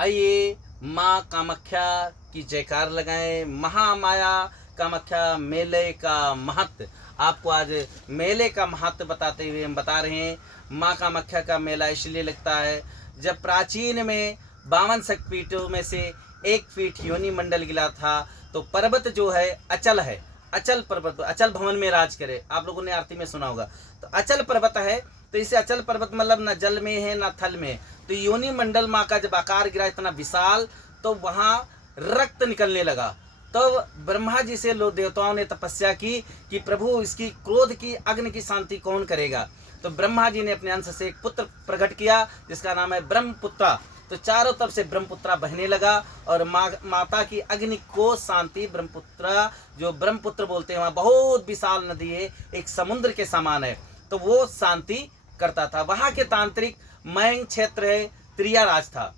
आइए माँ कामाख्या की जयकार लगाएं। महामाया कामाख्या मेले का महत्व आपको आज मेले का महत्व बताते हुए हम बता रहे हैं। माँ कामाख्या का मेला इसलिए लगता है, जब प्राचीन में 52 शक्तिपीठों में से एक पीठ योनि मंडल गिरा था, तो पर्वत जो है अचल है। अचल पर्वत अचल भवन में राज करे, आप लोगों ने आरती में सुना होगा। तो अचल पर्वत है, तो इसे अचल पर्वत मतलब न जल में है न थल में। तो योनि मंडल माँ का जब आकार गिरा इतना विशाल, तो वहाँ रक्त निकलने लगा। तो ब्रह्मा जी से लोग देवताओं ने तपस्या की कि प्रभु इसकी क्रोध की अग्नि की शांति कौन करेगा। तो ब्रह्मा जी ने अपने अंश से एक पुत्र प्रकट किया जिसका नाम है ब्रह्मपुत्रा। तो चारों तरफ से ब्रह्मपुत्रा बहने लगा और माता की अग्नि को शांति ब्रह्मपुत्रा, जो ब्रह्मपुत्र बोलते हैं, वहाँ बहुत विशाल नदी है, एक समुद्र के समान है, तो वो शांति करता था। वहाँ के तांत्रिक मयंग क्षेत्र है, त्रियाराज था।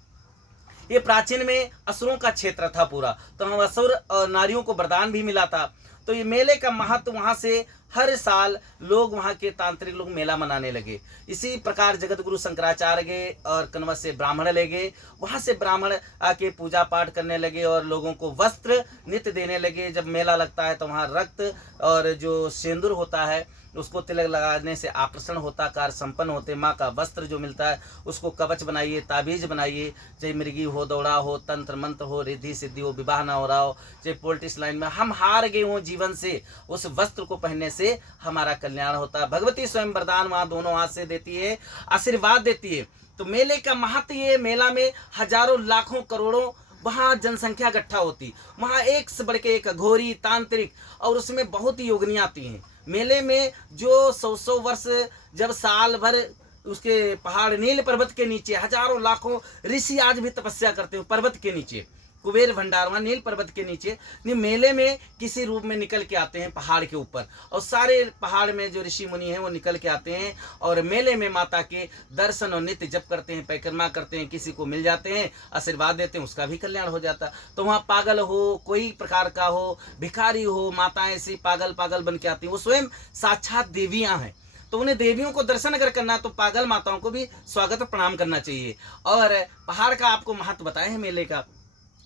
ये प्राचीन में असुरों का क्षेत्र था पूरा, तो हम असुर और नारियों को वरदान भी मिला था। तो ये मेले का महत्व, वहाँ से हर साल लोग, वहाँ के तांत्रिक लोग मेला मनाने लगे। इसी प्रकार जगत गुरु शंकराचार्य गए और कनवा से ब्राह्मण ले गए। वहाँ से ब्राह्मण आके पूजा पाठ करने लगे और लोगों को वस्त्र नित्य देने लगे। जब मेला लगता है तो वहाँ रक्त और जो सिंदूर होता है उसको तिलक लगाने से आकर्षण होता, कार्य संपन्न होते। माँ का वस्त्र जो मिलता है उसको कवच बनाइए, ताबीज बनाइए, चाहे मृगी हो, दौड़ा हो, तंत्र मंत्र हो, रिद्धि सिद्धि हो, विवाह ना हो रहा हो, चाहे पॉलिटिक्स लाइन में हम हार गए हों जीवन से, उस वस्त्र को पहनने से हमारा कल्याण होता है। भगवती स्वयं वरदान वहाँ दोनों हाथ से देती है, आशीर्वाद देती है। तो मेले का महत्व ये, मेला में हजारों लाखों करोड़ों वहाँ जनसंख्या इकट्ठा होती। वहाँ एक से बढ़ के एक अघोरी तांत्रिक, और उसमें बहुत ही योगिनियाँ आती हैं मेले में। जो 100 वर्ष, जब साल भर उसके पहाड़ नील पर्वत के नीचे हजारों लाखों ऋषि आज भी तपस्या करते हैं पर्वत के नीचे, कुबेर भंडार वहाँ नील पर्वत के नीचे। मेले में किसी रूप में निकल के आते हैं पहाड़ के ऊपर, और सारे पहाड़ में जो ऋषि मुनि हैं वो निकल के आते हैं और मेले में माता के दर्शन और नित्य जप करते हैं, परिक्रमा करते हैं। किसी को मिल जाते हैं, आशीर्वाद देते हैं, उसका भी कल्याण हो जाता है। तो वहाँ पागल हो, कोई प्रकार का हो, भिखारी हो, माताएं ऐसी पागल पागल बन के आती हैं, वो स्वयं साक्षात देवियाँ हैं। तो उन्हें देवियों को दर्शन अगर करना तो पागल माताओं को भी स्वागत और प्रणाम करना चाहिए। और पहाड़ का आपको महत्व बताए हैं मेले का,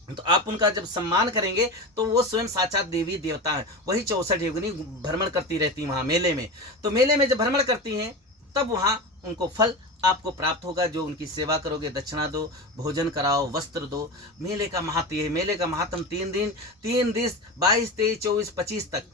तो आप उनका जब सम्मान करेंगे तो वो स्वयं साक्षात देवी देवता हैं। वही 64 योगिनी भ्रमण करती रहती हैं वहाँ मेले में। तो मेले में जब भ्रमण करती हैं तब वहाँ उनको फल आपको प्राप्त होगा। जो उनकी सेवा करोगे, दक्षिणा दो, भोजन कराओ, वस्त्र दो। मेले का महत्व है। मेले का महत्व 3 दिन 3 दिस 22, 23, 24, 25 तक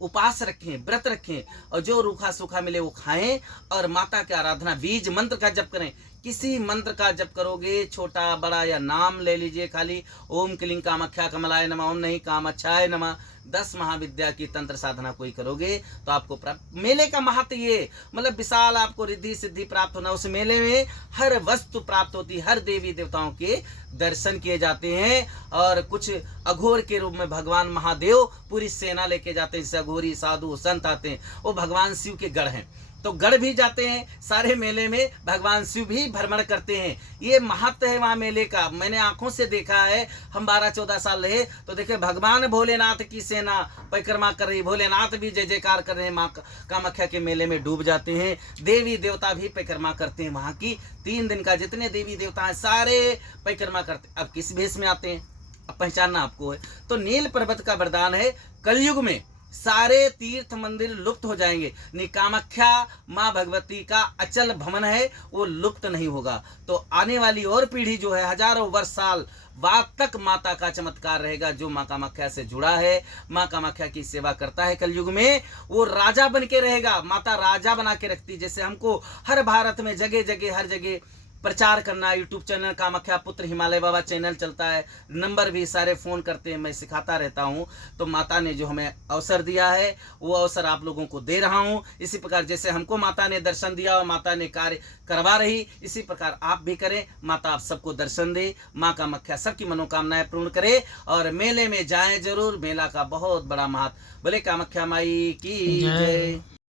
उपास रखें, व्रत रखें, और जो रूखा सूखा मिले वो खाएं और माता की आराधना, बीज मंत्र का जप करें। किसी मंत्र का जप करोगे, छोटा बड़ा या नाम ले लीजिए, खाली ओम क्लीं कामाख्या कमलाय नमः, ओम नहीं कामाक्षाय नमः, 10 महाविद्या की तंत्र साधना कोई करोगे तो आपको प्राप्त। मेले का महत्व ये, मतलब विशाल आपको रिद्धि सिद्धि प्राप्त होना। उस मेले में हर वस्तु प्राप्त होती, हर देवी देवताओं के दर्शन किए जाते हैं। और कुछ अघोर के रूप में भगवान महादेव पूरी सेना लेके जाते हैं, जैसे अघोरी साधु संत आते हैं, वो भगवान शिव के गढ़ हैं। तो गढ़ भी जाते हैं सारे मेले में, भगवान शिव भी भ्रमण करते हैं। ये महत्व है वहाँ मेले का। मैंने आंखों से देखा है, हम 12-14 साल रहे तो देखे भगवान भोलेनाथ की सेना परिक्रमा कर रही, भोलेनाथ भी जय जयकार कर रहे हैं, माँ कामाख्या के मेले में डूब जाते हैं। देवी देवता भी परिक्रमा करते हैं वहाँ की। 3 दिन का जितने देवी देवता हैं सारे परिक्रमा करते। अब किस भेष में आते हैं अब पहचानना आपको है। तो नील पर्वत का वरदान है, कलयुग में सारे तीर्थ मंदिर लुप्त हो जाएंगे। कामाख्या माँ भगवती का अचल भवन है, वो लुप्त नहीं होगा। तो आने वाली और पीढ़ी जो है हजारों वर्ष साल बाद तक माता का चमत्कार रहेगा। जो माँ कामाख्या से जुड़ा है, माँ कामाख्या की सेवा करता है कलयुग में, वो राजा बन के रहेगा। माता राजा बना के रखती। जैसे हमको हर भारत में जगह जगह हर जगह प्रचार करना, यूट्यूब चैनल कामाख्या पुत्र हिमालय बाबा चैनल चलता है, नंबर भी सारे फ़ोन करते हैं, मैं सिखाता रहता हूँ। तो माता ने जो हमें अवसर दिया है वो अवसर आप लोगों को दे रहा हूँ। इसी प्रकार जैसे हमको माता ने दर्शन दिया और माता ने कार्य करवा रही, इसी प्रकार आप भी करें। माता आप सबको दर्शन दे, माँ कामाख्या सबकी मनोकामनाएं पूर्ण करे। और मेले में जाएं जरूर, मेला का बहुत बड़ा महत्व। बोले कामाख्या माई की जय।